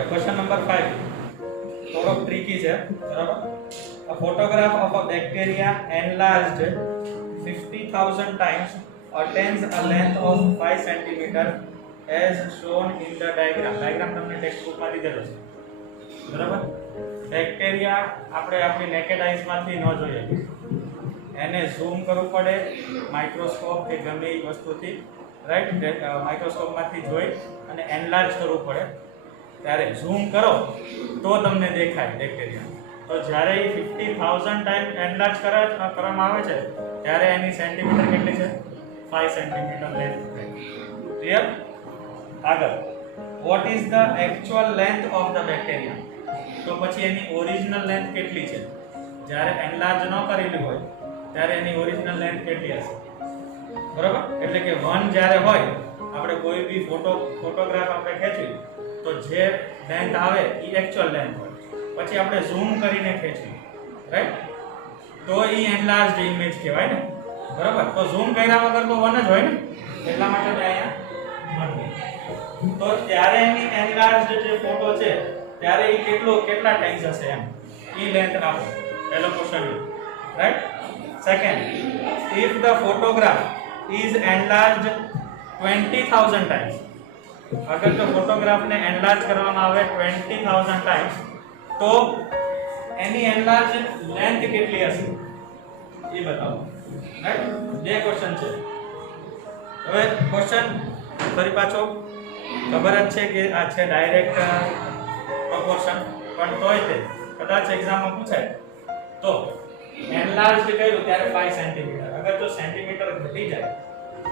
Okay, question number 5. થોડોક ટ્રિકી છે, બરાબર? A photograph of a bacteria enlarged 50,000 times attains a length of 5 cm as shown in the diagram. Diagram તમને ટેક્સ્ટ બુકમાં દીધેલો છે, બરાબર? બેક્ટેરિયા આપણે આપણી નેકેડ આઈઝ માંથી ન જોઈએ, એને ઝૂમ કરવું પડે માઇક્રોસ્કોપ કે ગમે એ વસ્તુથી, રાઈટ? માઇક્રોસ્કોપ માંથી જોઈ અને એનલાર્જ કરવું પડે, ત્યારે ઝૂમ કરો તો તમને દેખાય બેક્ટેરિયા. તો જ્યારે એ 50,000 ટાઈમ એનલાર્જ કરવામાં આવે છે ત્યારે એની સેન્ટીમીટર કેટલી છે? 5 સેન્ટીમીટર લેન્થ છે. ક્લિયર? આગળ, what is the actual length of the bacteria? તો પછી એની ઓરિજિનલ લેન્થ કેટલી છે? જ્યારે એનલાર્જ ન કરેલી હોય ત્યારે એની ઓરિજિનલ લેન્થ કેટલી હશે? બરાબર? એટલે કે 1 જ્યારે હોય, આપણે કોઈ બી ફોટોગ્રાફ આપણે ખેંચી તો જે લેન્થ આવે એ એક્ચ્યુઅલ લેન્થ હોય, પછી આપણે ઝૂમ કરીને ખેંચી, રાઈટ? તો એ એનલાર્જડ ઇમેજ કહેવાય ને, બરાબર? તો ઝૂમ કર્યા વગર તો 1 જ હોય ને, એટલા માટે મેં અહીંયા 1. તો ત્યારે એની એનલાર્જડ જે ફોટો છે ત્યારે એ કેટલા ટાઈમ્સ હશે એમ એ લેન્થ આપો. પહેલો question, right? Second, if the photograph is enlarged 20,000 times, अगर जो फोटोग्राफ ने एनलार्ज કરવામાં આવે 20,000 टाइम्स तो એની એનલાર્જ લેન્થ કેટલી હશે એ બતાવો, રાઈટ? બે ક્વેશ્ચન છે. હવે ક્વેશ્ચન ફરી પાછો ખબર જ છે કે આ છે ડાયરેક્ટ પ્રોપોર્શન, પણ તોય તે કદાચ એક્ઝામમાં પૂછાય તો એનલાર્જ કર્યું ત્યારે 5 સેન્ટીમીટર, અગર જો સેન્ટીમીટર ઘટી જાય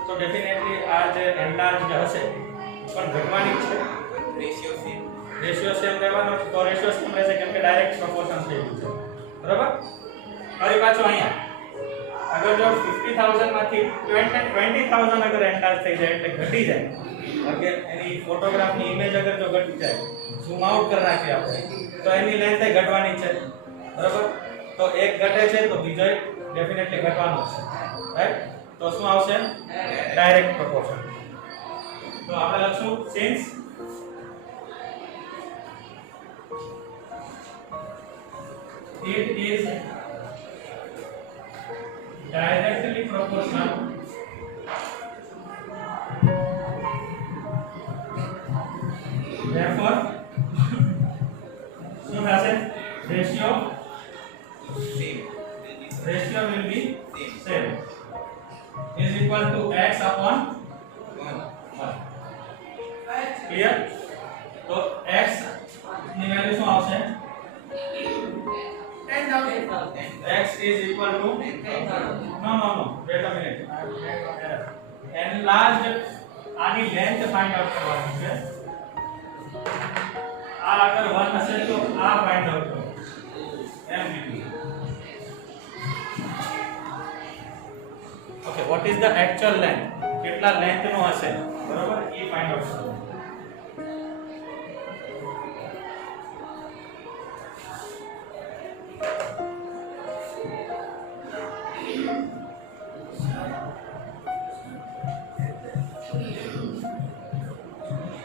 તો ડેફિનેટલી આ જે એનલાર્જ હશે પણ ઘટવાની છે. રેશિયો સેમ રહેવાનો છે, તો રેશિયો સેમ રહેશે કેમ કે ડાયરેક્ટ પ્રોપોર્શન થઈ ગયું છે, બરાબર? ફરી પાછો અહીંયા અગર જો 50,000 માંથી 20,000 અગર એનલાર્જ થઈ જાય એટલે ઘટી જાય, ઓકે, એની ફોટોગ્રાફની ઇમેજ અગર જો ઘટી જાય, ઝૂમ આઉટ કરી નાખીએ આપણે તો એની લેન્થ ઘટવાની છે, બરાબર? તો એક ઘટે છે તો બીજો ડેફિનેટલી ઘટવાનો છે, રાઈટ? તો શું આવશે? Direct proportion. તો આપણે લખશું since it is directly proportional therefore શું થશે? ratio will be same is equal to x upon 1. क्लियर? तो x ની વેલ્યુ શું આવશે? 10,000. x is equal to no wait a minute, enlarged આની લેન્થ ફાઇન્ડ આઉટ કરવાની છે. આ અગર 1 હશે તો આ ફાઇન્ડ આઉટ કરો એમ કીધું. Okay, what is the actual length? કેટલા લેન્થ નો હશે, બરાબર? એ ફાઇન્ડ આઉટ કરો.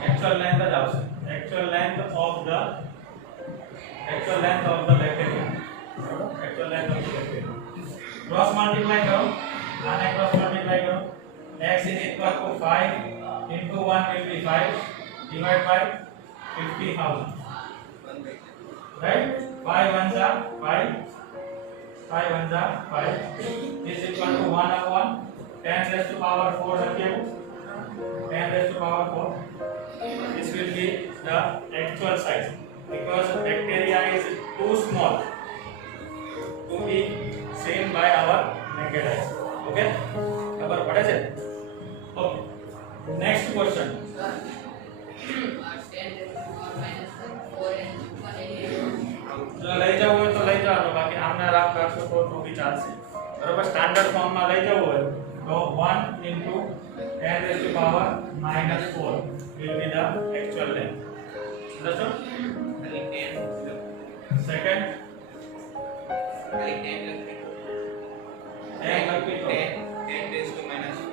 actual length જ આવશે. actual length of the bacteria, બરાબર? actual length of the bacteria. cross multiply કરો, આને cross multiply કરો. x is equal to 5 into 1 will be 5 divided by 50,000, right? 5 ones are 5 ones are 5 is equal to 1 upon 10 raised to power 4 લખ્યું, 10 raised to power 4. This will be the actual size because bacteria is too small to be seen by our naked eyes. Okay, ખબર પડે છે? Okay, next question. જો લઈ જવું હોય તો લઈ જવાનું, બાકી આમને રાખશો તો બી ચાલશે, બરાબર? સ્ટાન્ડર્ડ ફોર્મમાં લઈ જવું હોય તો 1 into 10 raised to power -4 will be the actual length. Understood? Second, 10 raised to -4.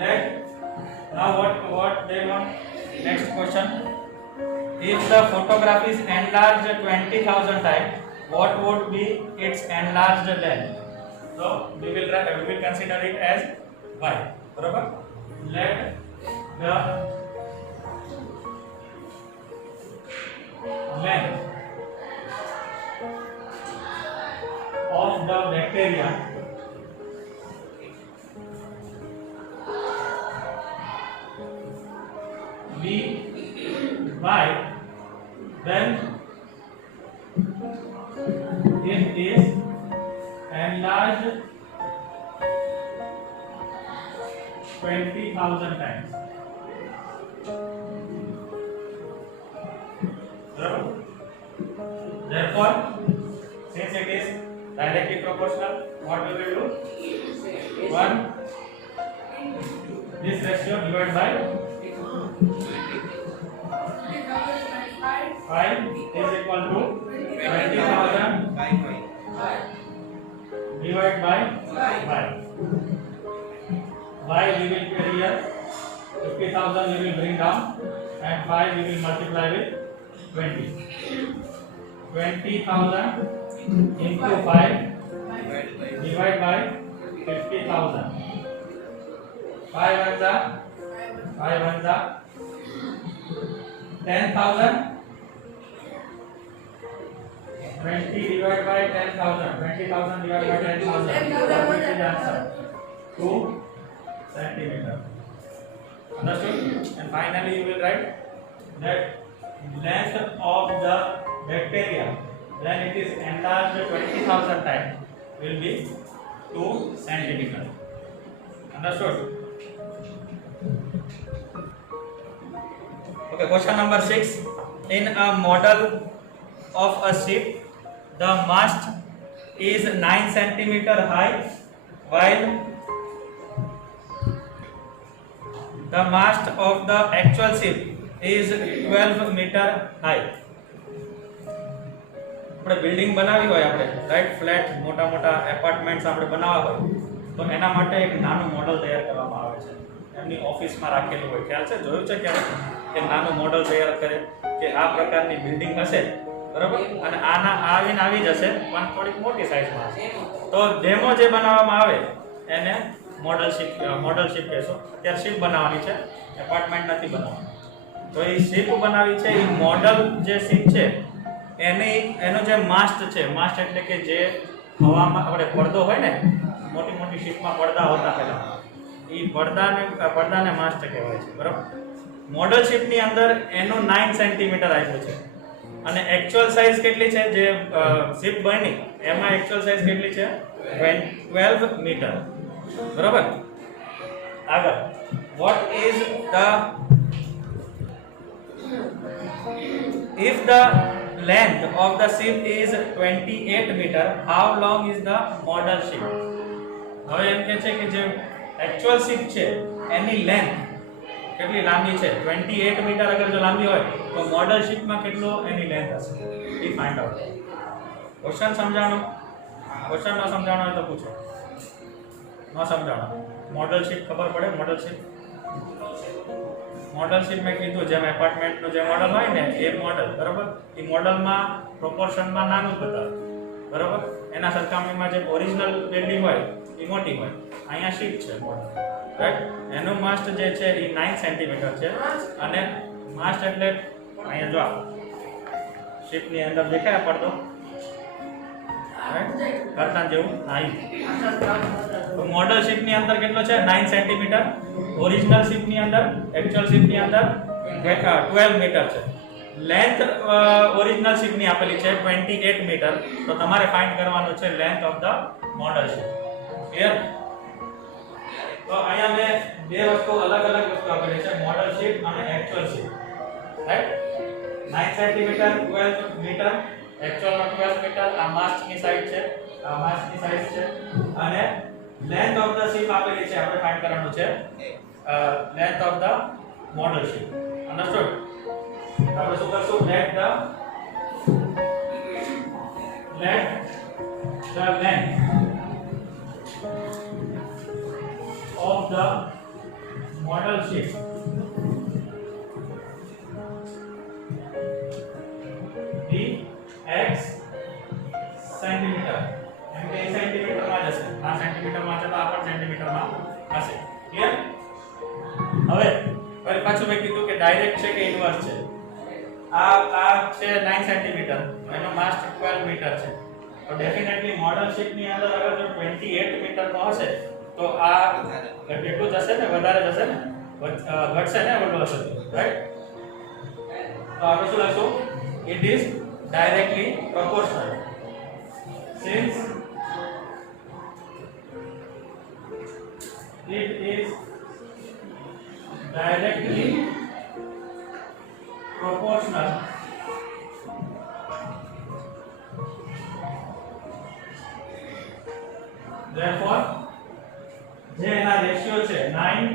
Let if the photograph is enlarged 20,000 times, what would be its enlarged length? So we will consider it as y. बराबर? Let the length of the bacteria be y, then it is enlarged 20,000 times. Therefore, since it is directly proportional, what we will do? 1 this ratio divided by 5 is equal to 20,000 divided by 5. Y we will carry here, 50,000 we will bring down, and 5 we will multiply with 20. 20,000 into 5 divided by 50,000. 5 ones are 10,000. 20 divided by 10,000. 20,000 divided by 10,000. What is the answer? 2 centimeter. Understood? And finally you will write that length of the bacteria when it is enlarged 20,000 times will be 2 centimeter. Understood? Okay, question number 6. In a model of a ship, the mast is 9 centimeter high, while the mast of the actual ship is 12 meter high. આપણે બિલ્ડિંગ બનાવી હોય આપણે right flat મોટા મોટા એપાર્ટમેન્ટ્સ આપણે બનાવવા હોય તો એના માટે એક નાનું મોડલ તૈયાર કરવામાં આવે છે. એમની ઓફિસમાં રાખેલું હોય. ખ્યાલ છે? જોયું છે ક્યારે કે નાનું મોડલ તૈયાર કરે કે આ પ્રકારની બિલ્ડિંગ હશે, બરાબર, અને આના આવીને આવી જશે પણ થોડીક મોટી સાઇઝમાં હશે. તો ડેમો જે બનાવવામાં આવે એને મોડલ શિપ કહેશો. અત્યારે શિપ બનાવવાની છે, એપાર્ટમેન્ટ નથી બનાવવાની. તો એ શિપ બનાવી છે, એ મોડલ જે શિપ છે એનો જે માસ્ટ છે, માસ્ટ એટલે કે જે હવામાં આપણે પડદો હોય ને, મોટી મોટી શિપમાં પડદા હોતા પહેલા, એ પડદાને માસ્ટ કહેવાય છે, બરાબર. મોડલ શિપની અંદર એનું 9 સેન્ટીમીટર આપ્યું છે અને એકચ્યુઅલ સાઇઝ કેટલી છે જે શિપ બની એમાં એકચ્યુઅલ સાઇઝ કેટલી છે? 12 મીટર, બરાબર. આગળ, what is the if the length of the ship is 28 meter, how long is the model ship? હવે એમ કહે છે કે જે એકચ્યુઅલ શિપ છે એની લેન્થ કેટલી લાંબી છે? 28 મીટર અગર જો લાંબી હોય તો મોડલ શિપમાં કેટલો એની લેન્થ હશે એ ફાઇન્ડ આઉટ. ક્વેશ્ચન સમજાણો? ક્વેશ્ચન ન સમજાણો હોય તો પૂછો. ન સમજાણો? મોડલ શિપ ખબર પડે? મોડલ શિપ મેં કીધું જેમ એપાર્ટમેન્ટનું જે મોડલ હોય ને એ મોડલ, બરાબર, એ મોડલમાં પ્રોપોર્શનમાં નાનું બતાવે, બરાબર. એના સરખામણીમાં જે ઓરિજિનલ બિલ્ડિંગ હોય એ મોટી હોય. અહીંયા શિપ છે મોડલ, રાઈટ. એનું માસ્ટ જે છે એ 9 સેન્ટીમીટર છે અને માસ્ટ એટલે અહીંયા જો શિપની અંદર દેખાય પડતો કરતા જેવું તો મોડલ શિપની અંદર કેટલો છે? 9 સેન્ટીમીટર. ઓરિજિનલ શિપની અંદર, એકચ્યુઅલ શિપની અંદર 12 મીટર છે. લેન્થ ઓરિજિનલ શિપની આપેલી છે 28 મીટર. તો તમારે ફાઇન્ડ કરવાનું છે length of the model ship. Clear? તો અહીંયા મેં બે વસ્તુ અલગ વસ્તુ આપેલી છે, મોડલ શિપ અને actual ship, right. 9 centimetre, 12 metre, એકચ્યુઅલમાં 12 મીટર. આ માસ્ટની સાઈઝ છે, આ માસ્ટની સાઈઝ છે અને લેન્થ ઓફ ધ શિપ આપેલી છે. આપણે ફાઇન્ડ કરવાનું છે length of the model ship. Understood? આપણે શું કરશું? Let the length of the model ship centimetre એમ કે સેન્ટીમીટર માં જશે આ સેન્ટીમીટર માં છે તો આ પણ સેન્ટીમીટર માં હશે ક્લિયર હવે ફરી પાછું મેં કીધું કે ડાયરેક્ટ છે કે ઇન્વર્સ છે આ છે 9 સેન્ટીમીટર એનો માસ 12 મીટર છે તો ડેફિનેટલી મોડલ શીટ ની અંદર અગર જો 28 મીટર નો હશે તો આ એટલું જશે ને વધારે જશે ને ઘટશે ને ઓલું હશે રાઈટ તો આપણે શું લખશું it is directly proportional since it is directly proportional therefore જે એના રેશિયો છે 9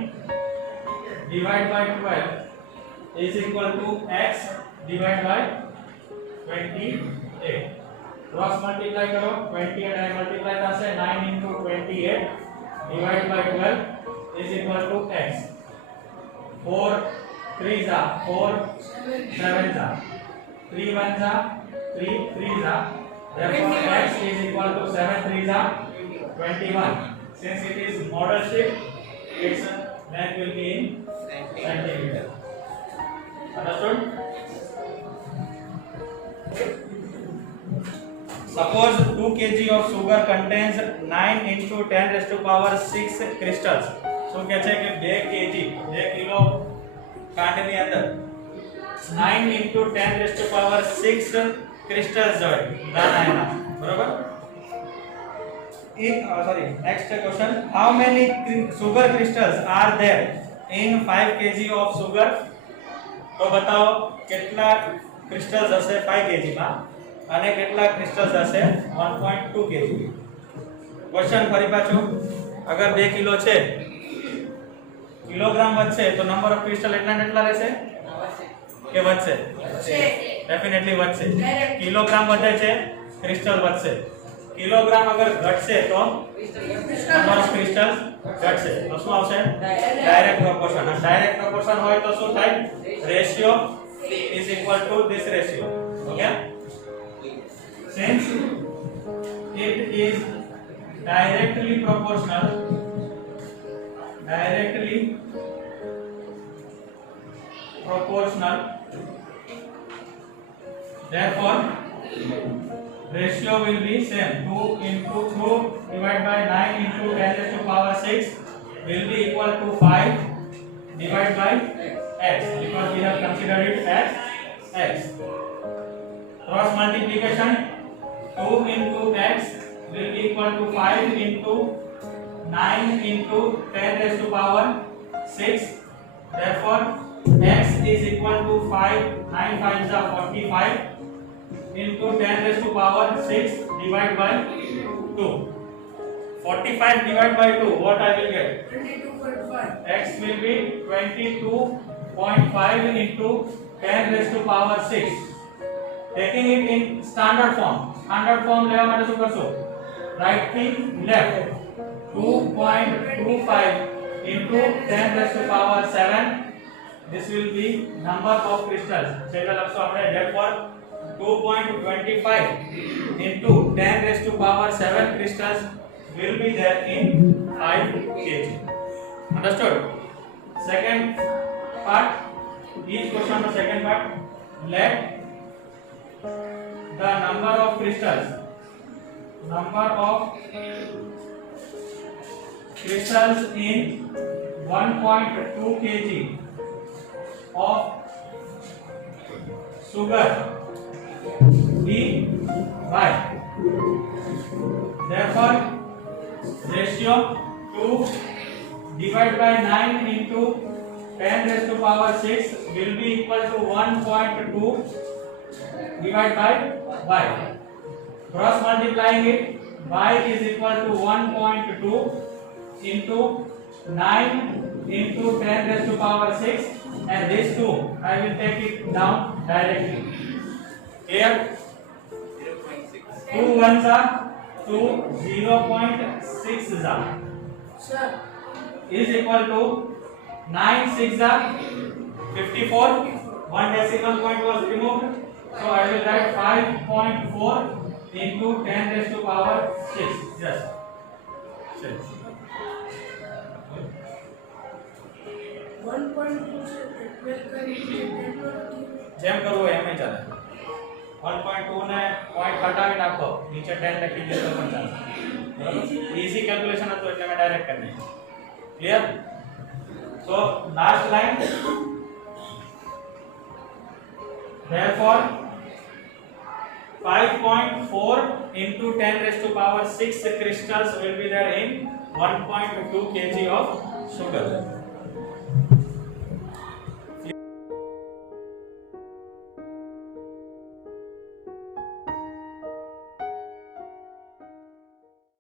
divided by 12 is equal to x divided by 28 cross multiply करो 28 and multiply થશે 9 into 28 divided by 12 is equal to x 4 3s are 4 7s are 3 1s are 3 3s are therefore x is equal to 7 3s are 21 since it is model shape its length will be in centimeter understood suppose 2 kg of sugar contains 9 into 10 raised to power 6 crystals શું કહે છે કે 2 kg 2 કિલો કાંડની અંદર 9 into 10 raised to power 6 crystals હોય દાણા એના બરોબર next question how many sugar crystals are there in 5 kg of sugar તો બતાવો કેટલા ક્રિસ્ટલ્સ હશે 5 kg માં અને કેટલા ક્રિસ્ટલ્સ હશે 1.2 kg ક્વેશ્ચન ફરી પાછું અગર 2 કિલો છે કિલોગ્રામ વધશે તો નંબર ઓફ ક્રિસ્ટલ એટલા ને એટલા રહેશે કે વધશે ડેફિનેટલી વધશે કિલોગ્રામ વધે છે ક્રિસ્ટલ વધશે કિલોગ્રામ અગર ઘટશે તો નંબર ઓફ ક્રિસ્ટલ્સ ઘટશે તો શું આવશે ડાયરેક્ટ પ્રોપોર્શન અને ડાયરેક્ટ પ્રોપોર્શન હોય તો શું થાય ratio is equal to this ratio okay since it is directly proportional therefore ratio will be same 2 into 2 divided by 9 into 10 raised to power 6 will be equal to 5 divided by x because we have considered it as x cross multiplication 2 into x will be equal to 5 into 9 into 10 raised to power 6 therefore x is equal to 5 9 5s are 45 into 10 raised to power 6 divided by 2 45 divided by 2 what I will get 22.5 x will be 22.5 into 10 raised to power 6 taking it in standard form લેવા માટે શું કરશો right થી left 2.25 into 10 raised to power 7 this will be number of crystals છેલ્લે લખશો આપણે therefore 2.25 into 10 raised to power 7 crystals will be there in 5 kg understood second part each question the second part let the number of crystals in 1.2 kg of sugar be y therefore ratio 2 divided by 9 into 10 raised to power 6 will be equal to 1.2 divided by y cross multiplying it y is equal to 1.2 into 9 into 10 raised to power 6 and this 2 I will take it down directly here 2 ones are 2 0.6 is are sir is equal to 9 6 are 54 one decimal point was removed so I will write 5.4 into 10 raised to power 6. Yes. 6. 1.2 से 12 का नीचे 10 और જેમ કરવું હોય એમ ચાલે 1.2 ને પોઈન્ટ હટાવી નાખો નીચે 10 લખી દો તો પણ ચાલે બરાબર ઈઝી કેલ્ક્યુલેશન હતું એટલે મેં ડાયરેક્ટ કરી નાખ્યું clear so last line therefore 5.4 into 10 raised to power 6 crystals will be there in 1.2 kg of sugar.